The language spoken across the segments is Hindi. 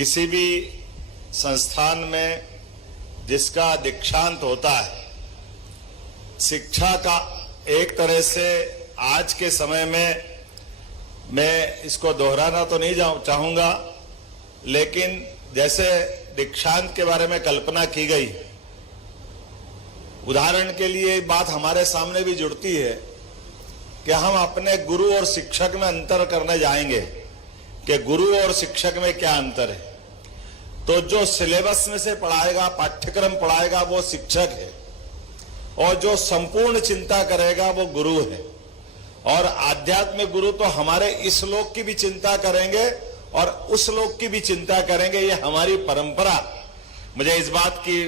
किसी भी संस्थान में जिसका दीक्षांत होता है, शिक्षा का एक तरह से आज के समय में, मैं इसको दोहराना तो नहीं चाहूंगा, लेकिन जैसे दीक्षांत के बारे में कल्पना की गई, उदाहरण के लिए बात हमारे सामने भी जुड़ती है कि हम अपने गुरु और शिक्षक में अंतर करने जाएंगे कि गुरु और शिक्षक में क्या अंतर है। तो जो सिलेबस में से पढ़ाएगा, पाठ्यक्रम पढ़ाएगा, वो शिक्षक है, और जो संपूर्ण चिंता करेगा वो गुरु है। और आध्यात्मिक गुरु तो हमारे इस लोक की भी चिंता करेंगे और उस लोक की भी चिंता करेंगे। ये हमारी परंपरा। मुझे इस बात की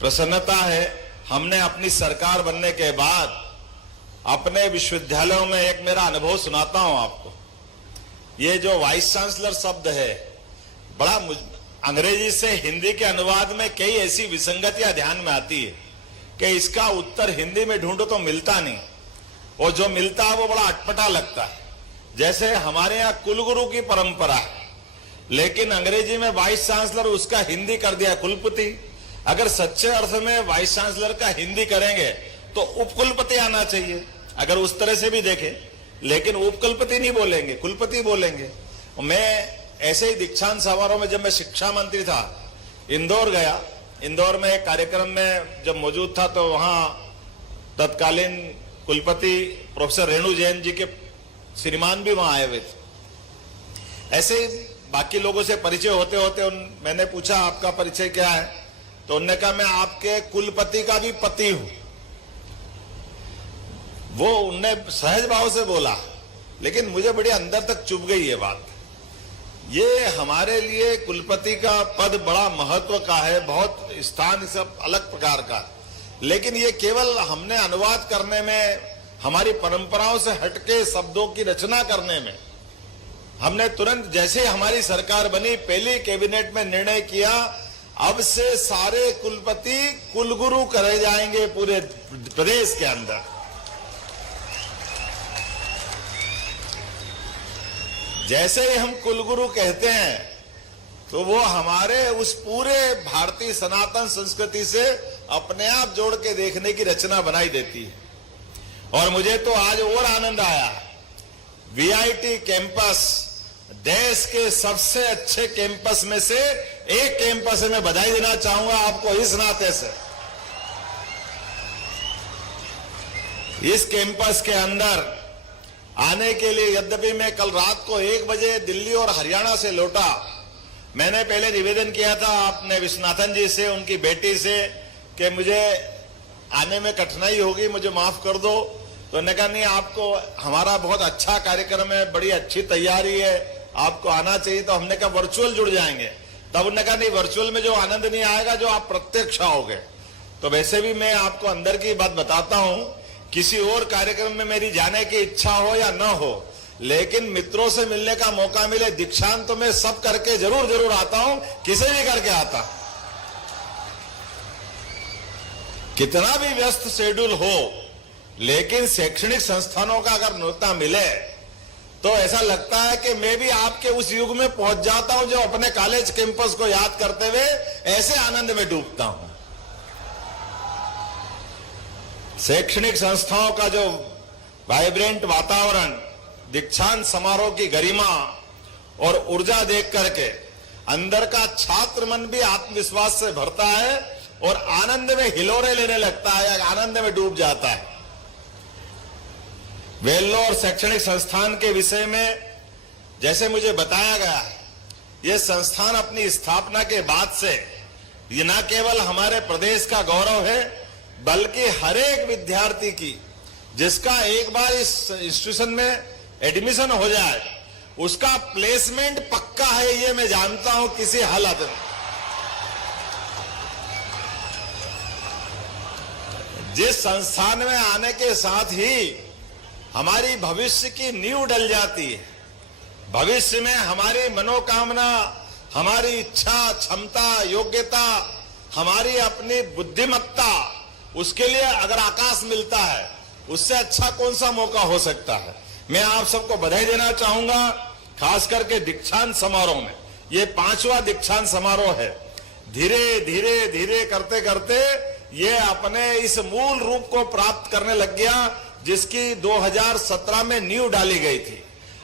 प्रसन्नता है, हमने अपनी सरकार बनने के बाद अपने विश्वविद्यालयों में एक मेरा अनुभव सुनाता हूं आपको। ये जो वाइस चांसलर शब्द है, बड़ा अंग्रेजी से हिंदी के अनुवाद में कई ऐसी विसंगतियां ध्यान में आती है कि इसका उत्तर हिंदी में ढूंढो तो मिलता नहीं, और जो मिलता है वो बड़ा अटपटा लगता है। जैसे हमारे यहाँ कुलगुरु की परंपरा है, लेकिन अंग्रेजी में वाइस चांसलर, उसका हिंदी कर दिया कुलपति। अगर सच्चे अर्थ में वाइस चांसलर का हिंदी करेंगे तो उपकुलपति आना चाहिए, अगर उस तरह से भी देखें, लेकिन उपकुलपति नहीं बोलेंगे, कुलपति बोलेंगे। मैं ऐसे ही दीक्षांत समारोह में, जब मैं शिक्षा मंत्री था, इंदौर गया। इंदौर में एक कार्यक्रम में जब मौजूद था तो वहां तत्कालीन कुलपति प्रोफेसर रेणु जैन जी के श्रीमान भी वहां आए हुए थे। ऐसे ही बाकी लोगों से परिचय होते होते मैंने पूछा आपका परिचय क्या है, तो उन्होंने कहा मैं आपके कुलपति का भी पति हूं। वो उनने सहज भाव से बोला, लेकिन मुझे बड़ी अंदर तक चुभ गई ये बात। ये हमारे लिए कुलपति का पद बड़ा महत्व का है, बहुत स्थान सब अलग प्रकार का, लेकिन ये केवल हमने अनुवाद करने में, हमारी परंपराओं से हटके शब्दों की रचना करने में, हमने तुरंत जैसे हमारी सरकार बनी, पहली कैबिनेट में निर्णय किया, अब से सारे कुलपति कुलगुरु करे जाएंगे पूरे प्रदेश के अंदर। जैसे ही हम कुलगुरु कहते हैं तो वो हमारे उस पूरे भारतीय सनातन संस्कृति से अपने आप जोड़ के देखने की रचना बनाई देती है। और मुझे तो आज और आनंद आया, वीआईटी कैंपस देश के सबसे अच्छे कैंपस में से एक कैंपस है। मैं बधाई देना चाहूंगा आपको इस नाते से। इस कैंपस के अंदर आने के लिए, यद्यपि मैं कल रात को 1 बजे दिल्ली और हरियाणा से लौटा, मैंने पहले निवेदन किया था आपने विश्वनाथन जी से, उनकी बेटी से, कि मुझे आने में कठिनाई होगी, मुझे माफ कर दो। तो उन्होंने कहा नहीं, आपको, हमारा बहुत अच्छा कार्यक्रम है, बड़ी अच्छी तैयारी है, आपको आना चाहिए। तो हमने कहा वर्चुअल जुड़ जाएंगे। तब उन्होंने कहा नहीं, वर्चुअल में जो आनंद नहीं आएगा जो आप प्रत्यक्ष आओगे। तो वैसे भी मैं आपको अंदर की बात बताता हूं, किसी और कार्यक्रम में मेरी जाने की इच्छा हो या न हो, लेकिन मित्रों से मिलने का मौका मिले, दीक्षांत तो मैं सब करके जरूर आता हूं, किसे भी करके आता। कितना भी व्यस्त शेड्यूल हो, लेकिन शैक्षणिक संस्थानों का अगर न्योता मिले तो ऐसा लगता है कि मैं भी आपके उस युग में पहुंच जाता हूं जो अपने कॉलेज कैंपस को याद करते हुए ऐसे आनंद में डूबता हूं। शैक्षणिक संस्थाओं का जो वाइब्रेंट वातावरण, दीक्षांत समारोह की गरिमा और ऊर्जा देख करके अंदर का छात्र मन भी आत्मविश्वास से भरता है और आनंद में हिलोरे लेने लगता है, आनंद में डूब जाता है। वेल्लोर शैक्षणिक संस्थान के विषय में जैसे मुझे बताया गया है, यह संस्थान अपनी स्थापना के बाद से ये न केवल हमारे प्रदेश का गौरव है, बल्कि हर एक विद्यार्थी की, जिसका एक बार इस इंस्टीट्यूशन में एडमिशन हो जाए, उसका प्लेसमेंट पक्का है, ये मैं जानता हूं किसी हालत में। जिस संस्थान में आने के साथ ही हमारी भविष्य की नींव डल जाती है, भविष्य में हमारी मनोकामना, हमारी इच्छा, क्षमता, योग्यता, हमारी अपनी बुद्धिमत्ता, उसके लिए अगर आकाश मिलता है, उससे अच्छा कौन सा मौका हो सकता है। मैं आप सबको बधाई देना चाहूंगा, खास करके दीक्षांत समारोह में ये 5वां दीक्षांत समारोह है। धीरे धीरे धीरे करते करते ये अपने इस मूल रूप को प्राप्त करने लग गया जिसकी 2017 में नींव डाली गई थी।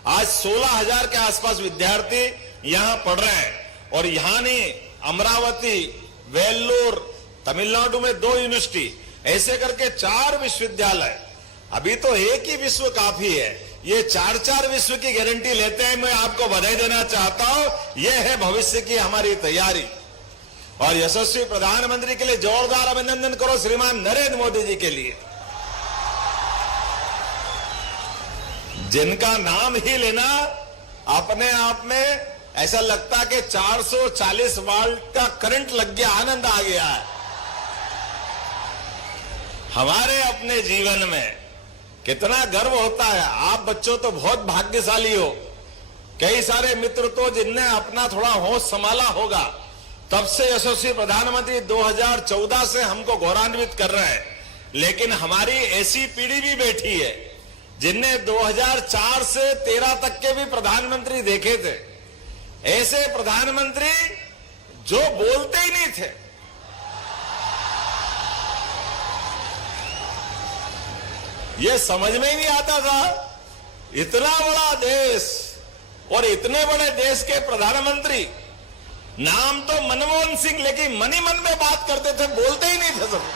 आज 16,000 के आसपास विद्यार्थी यहां पढ़ रहे हैं और यहां नहीं, अमरावती, वेल्लोर, तमिलनाडु में 2 यूनिवर्सिटी, ऐसे करके 4 विश्वविद्यालय। अभी तो एक ही विश्व काफी है, ये 4-4 विश्व की गारंटी लेते हैं। मैं आपको बधाई देना चाहता हूं, यह है भविष्य की हमारी तैयारी। और यशस्वी प्रधानमंत्री के लिए जोरदार अभिनंदन करो श्रीमान नरेंद्र मोदी जी के लिए, जिनका नाम ही लेना अपने आप में ऐसा लगता कि 440 वाल्ट का करंट लग गया, आनंद आ गया है। हमारे अपने जीवन में कितना गर्व होता है। आप बच्चों तो बहुत भाग्यशाली हो, कई सारे मित्र तो जिनने अपना थोड़ा होश संभाला होगा, तब से यशस्वी प्रधानमंत्री 2014 से हमको गौरवान्वित कर रहे हैं। लेकिन हमारी ऐसी पीढ़ी भी बैठी है जिनने 2004 से 13 तक के भी प्रधानमंत्री देखे थे, ऐसे प्रधानमंत्री जो बोलते ही नहीं थे। ये समझ में ही नहीं आता था, इतना बड़ा देश और इतने बड़े देश के प्रधानमंत्री, नाम तो मनमोहन सिंह, लेकिन मन ही मन में बात करते थे, बोलते ही नहीं थे सब।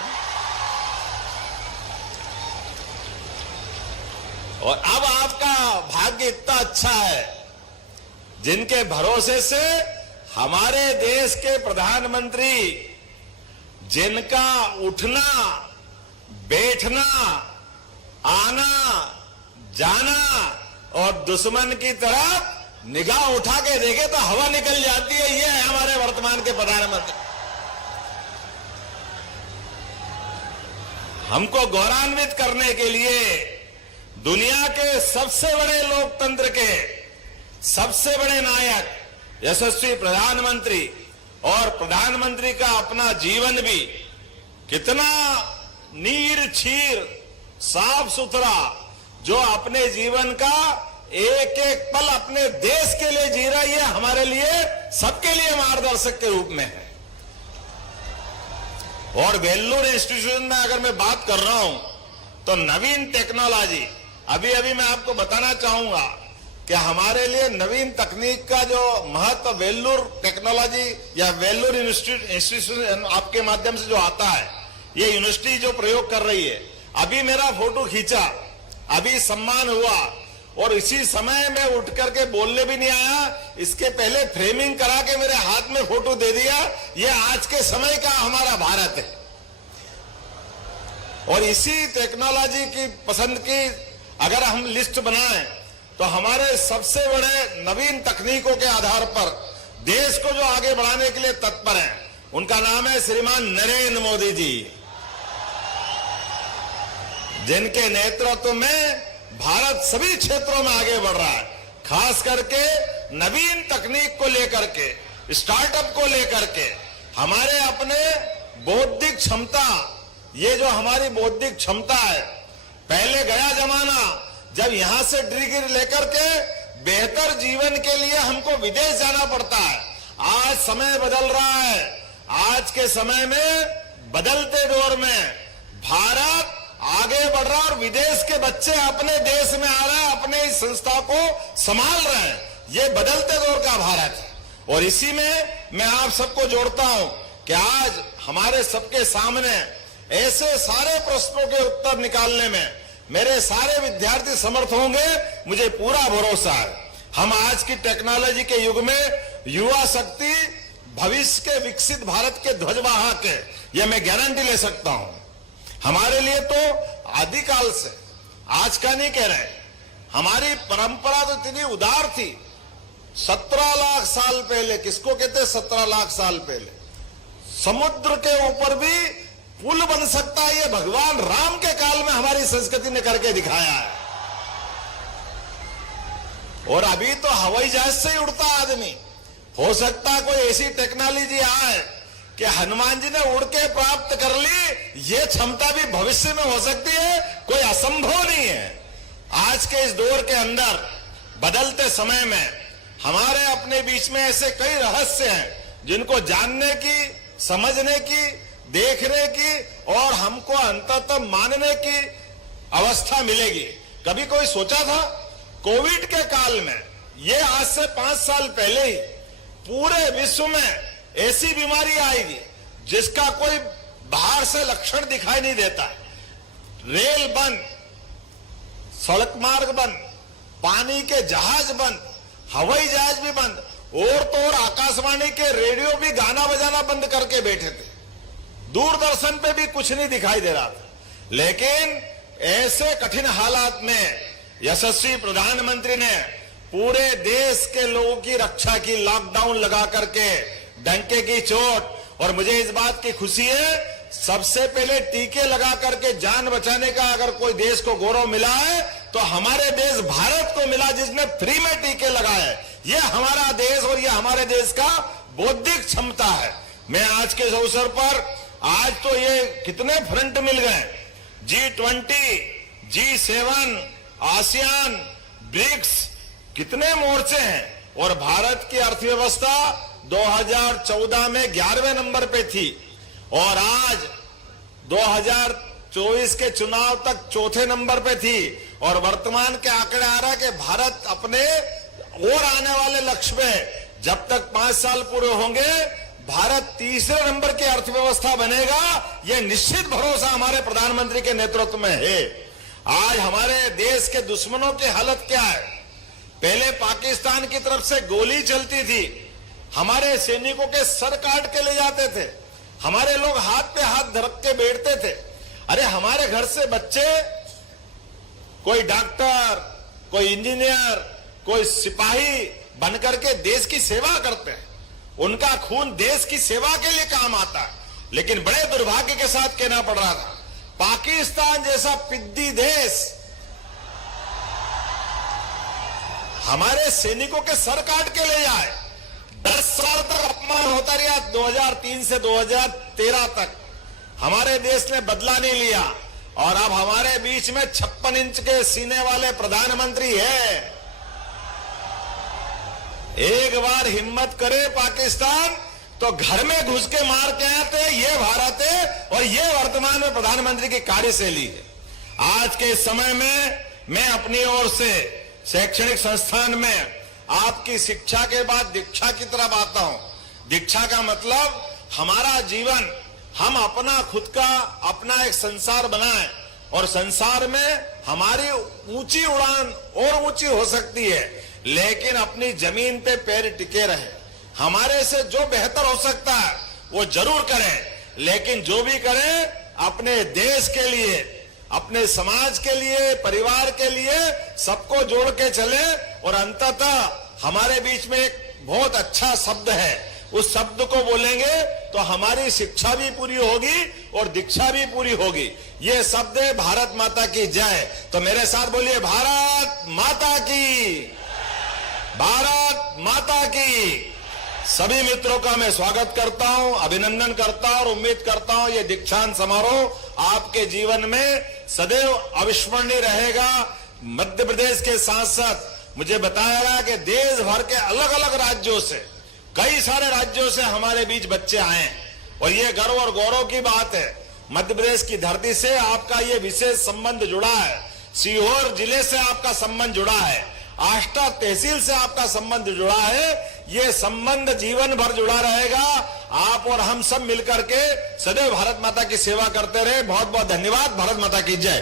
और अब आपका भाग्य इतना अच्छा है, जिनके भरोसे से हमारे देश के प्रधानमंत्री, जिनका उठना बैठना आना जाना और दुश्मन की तरफ निगाह उठा के देखे तो हवा निकल जाती है, ये है हमारे वर्तमान के प्रधानमंत्री। हमको गौरवान्वित करने के लिए दुनिया के सबसे बड़े लोकतंत्र के सबसे बड़े नायक यशस्वी प्रधानमंत्री, और प्रधानमंत्री का अपना जीवन भी कितना नीर छीर साफ सुथरा, जो अपने जीवन का एक एक पल अपने देश के लिए जी रहा है, ये हमारे लिए सबके लिए मार्गदर्शक के रूप में है। और वेल्लोर इंस्टीट्यूशन में अगर मैं बात कर रहा हूं तो नवीन टेक्नोलॉजी, अभी अभी मैं आपको बताना चाहूंगा कि हमारे लिए नवीन तकनीक का जो महत्व वेल्लोर टेक्नोलॉजी या वेल्लोर इंस्टीट्यूशन आपके माध्यम से जो आता है, ये यूनिवर्सिटी जो प्रयोग कर रही है। अभी मेरा फोटो खींचा, अभी सम्मान हुआ और इसी समय में उठ करके बोलने भी नहीं आया, इसके पहले फ्रेमिंग करा के मेरे हाथ में फोटो दे दिया। ये आज के समय का हमारा भारत है। और इसी टेक्नोलॉजी की पसंद की अगर हम लिस्ट बनाएं तो हमारे सबसे बड़े नवीन तकनीकों के आधार पर देश को जो आगे बढ़ाने के लिए तत्पर हैं, उनका नाम है श्रीमान नरेंद्र मोदी जी, जिनके नेतृत्व में भारत सभी क्षेत्रों में आगे बढ़ रहा है। खास करके नवीन तकनीक को लेकर के, स्टार्टअप को लेकर के, हमारे अपने बौद्धिक क्षमता, ये जो हमारी बौद्धिक क्षमता है, पहले गया जमाना जब यहां से डिग्री लेकर के बेहतर जीवन के लिए हमको विदेश जाना पड़ता है। आज समय बदल रहा है। आज के समय में बदलते दौर में भारत आगे बढ़ रहा है और विदेश के बच्चे अपने देश में आ रहे हैं, अपने इस संस्था को संभाल रहे हैं। ये बदलते दौर का भारत है। और इसी में मैं आप सबको जोड़ता हूं कि आज हमारे सबके सामने ऐसे सारे प्रश्नों के उत्तर निकालने में मेरे सारे विद्यार्थी समर्थ होंगे, मुझे पूरा भरोसा है। हम आज की टेक्नोलॉजी के युग में युवा शक्ति, भविष्य के विकसित भारत के ध्वजवाहक है, यह मैं गारंटी ले सकता हूं। हमारे लिए तो आदिकाल से, आज का नहीं कह रहे, हमारी परंपरा तो इतनी उदार थी। 17 लाख साल पहले, किसको कहते हैं 17 लाख साल पहले, समुद्र के ऊपर भी पुल बन सकता है, ये भगवान राम के काल में हमारी संस्कृति ने करके दिखाया है। और अभी तो हवाई जहाज से ही उड़ता आदमी। हो सकता है कोई ऐसी टेक्नोलॉजी आए कि हनुमान जी ने उड़ के प्राप्त कर ली, ये क्षमता भी भविष्य में हो सकती है, कोई असंभव नहीं है। आज के इस दौर के अंदर, बदलते समय में हमारे अपने बीच में ऐसे कई रहस्य हैं जिनको जानने की, समझने की, देखने की और हमको अंततः मानने की अवस्था मिलेगी। कभी कोई सोचा था कोविड के काल में, ये आज से 5 साल पहले ही पूरे विश्व में ऐसी बीमारी आएगी जिसका कोई बाहर से लक्षण दिखाई नहीं देता। रेल बंद, सड़क मार्ग बंद, पानी के जहाज बंद, हवाई जहाज भी बंद, और तो और आकाशवाणी के रेडियो भी गाना बजाना बंद करके बैठे थे। दूरदर्शन पे भी कुछ नहीं दिखाई दे रहा था। लेकिन ऐसे कठिन हालात में यशस्वी प्रधानमंत्री ने पूरे देश के लोगों की रक्षा की, लॉकडाउन लगा करके डंके की चोट। और मुझे इस बात की खुशी है, सबसे पहले टीके लगा करके जान बचाने का अगर कोई देश को गौरव मिला है तो हमारे देश भारत को मिला, जिसने फ्री में टीके लगाए। ये हमारा देश और ये हमारे देश का बौद्धिक क्षमता है। मैं आज के इस अवसर पर, आज तो ये कितने फ्रंट मिल गए, G20, G7, आसियान, ब्रिक्स, कितने मोर्चे हैं। और भारत की अर्थव्यवस्था 2014 में 11वें नंबर पे थी और आज 2024 के चुनाव तक 4थे नंबर पे थी। और वर्तमान के आंकड़े आ रहा है कि भारत अपने और आने वाले लक्ष्य में, जब तक 5 साल पूरे होंगे, भारत 3रे नंबर की अर्थव्यवस्था बनेगा। यह निश्चित भरोसा हमारे प्रधानमंत्री के नेतृत्व में है। आज हमारे देश के दुश्मनों की हालत क्या है? पहले पाकिस्तान की तरफ से गोली चलती थी, हमारे सैनिकों के सर काट के ले जाते थे, हमारे लोग हाथ पे हाथ धरक के बैठते थे। अरे हमारे घर से बच्चे, कोई डॉक्टर, कोई इंजीनियर, कोई सिपाही बनकर के देश की सेवा करते हैं। उनका खून देश की सेवा के लिए काम आता है। लेकिन बड़े दुर्भाग्य के साथ कहना पड़ रहा था, पाकिस्तान जैसा पिद्दी देश हमारे सैनिकों के सर काट के ले जाए। 10 साल तक अपमान होता रहा। 2003 से 2013 तक हमारे देश ने बदला नहीं लिया और अब हमारे बीच में 56 इंच के सीने वाले प्रधानमंत्री है। एक बार हिम्मत करे पाकिस्तान तो घर में घुस के मार के आते। ये भारत है और ये वर्तमान में प्रधानमंत्री की कार्यशैली है। आज के समय में मैं अपनी ओर से शैक्षणिक संस्थान में आपकी शिक्षा के बाद दीक्षा की तरफ आता हूं। दीक्षा का मतलब हमारा जीवन, हम अपना खुद का अपना एक संसार बनाएं और संसार में हमारी ऊंची उड़ान और ऊंची हो सकती है, लेकिन अपनी जमीन पे पैर टिके रहे। हमारे से जो बेहतर हो सकता है वो जरूर करें, लेकिन जो भी करें अपने देश के लिए, अपने समाज के लिए, परिवार के लिए सबको जोड़ के चले। और अंततः हमारे बीच में एक बहुत अच्छा शब्द है, उस शब्द को बोलेंगे तो हमारी शिक्षा भी पूरी होगी और दीक्षा भी पूरी होगी। ये शब्द है भारत माता की जय। तो मेरे साथ बोलिए, भारत माता की, भारत माता की। सभी मित्रों का मैं स्वागत करता हूं, अभिनंदन करता हूं और उम्मीद करता हूं ये दीक्षांत समारोह आपके जीवन में सदैव अविस्मरणीय रहेगा। मध्य प्रदेश के साथ साथ मुझे बताया गया कि देश भर के अलग अलग राज्यों से, कई सारे राज्यों से हमारे बीच बच्चे आए और ये गर्व और गौरव की बात है। मध्य प्रदेश की धरती से आपका ये विशेष संबंध जुड़ा है, सीहोर जिले से आपका संबंध जुड़ा है, आष्टा तहसील से आपका संबंध जुड़ा है। ये संबंध जीवन भर जुड़ा रहेगा। आप और हम सब मिलकर के सदैव भारत माता की सेवा करते रहे। बहुत बहुत धन्यवाद। भारत माता की जय।